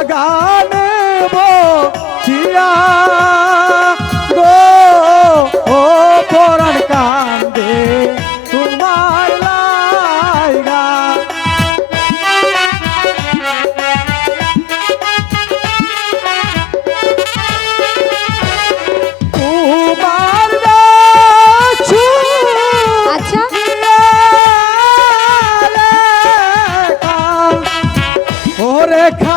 বাগানে বসিয়া গো। ও পরাণ কান্দে তোমার লাইগা আচ্ছা। ওরে খা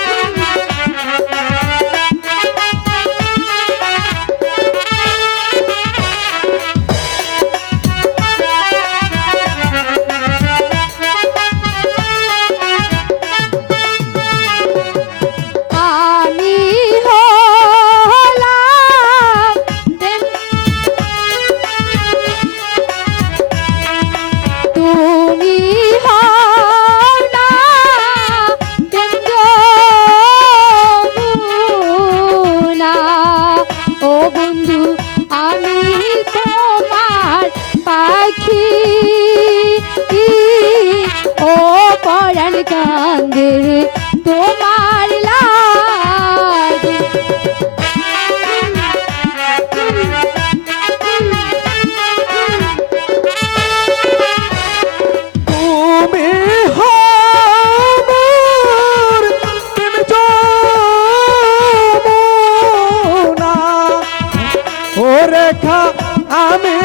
রেখা আমি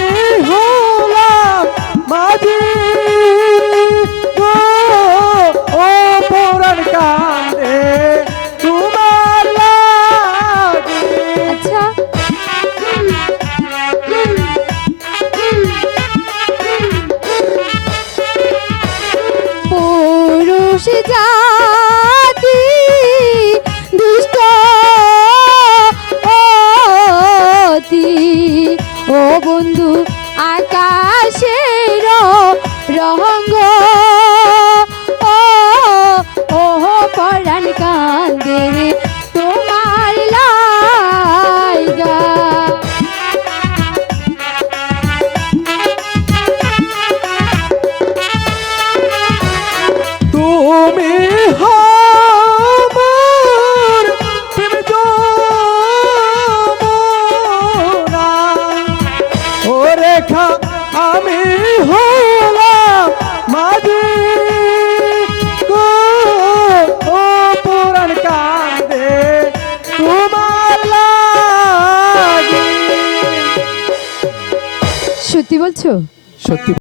হলাম মাঝি। ও পুরাণ কান্দে তোমার আচ্ছা। পুরুষ জাতি acá. রেখা আমি হলাম মাঝি। তোমার সত্যি বলছো? সত্যি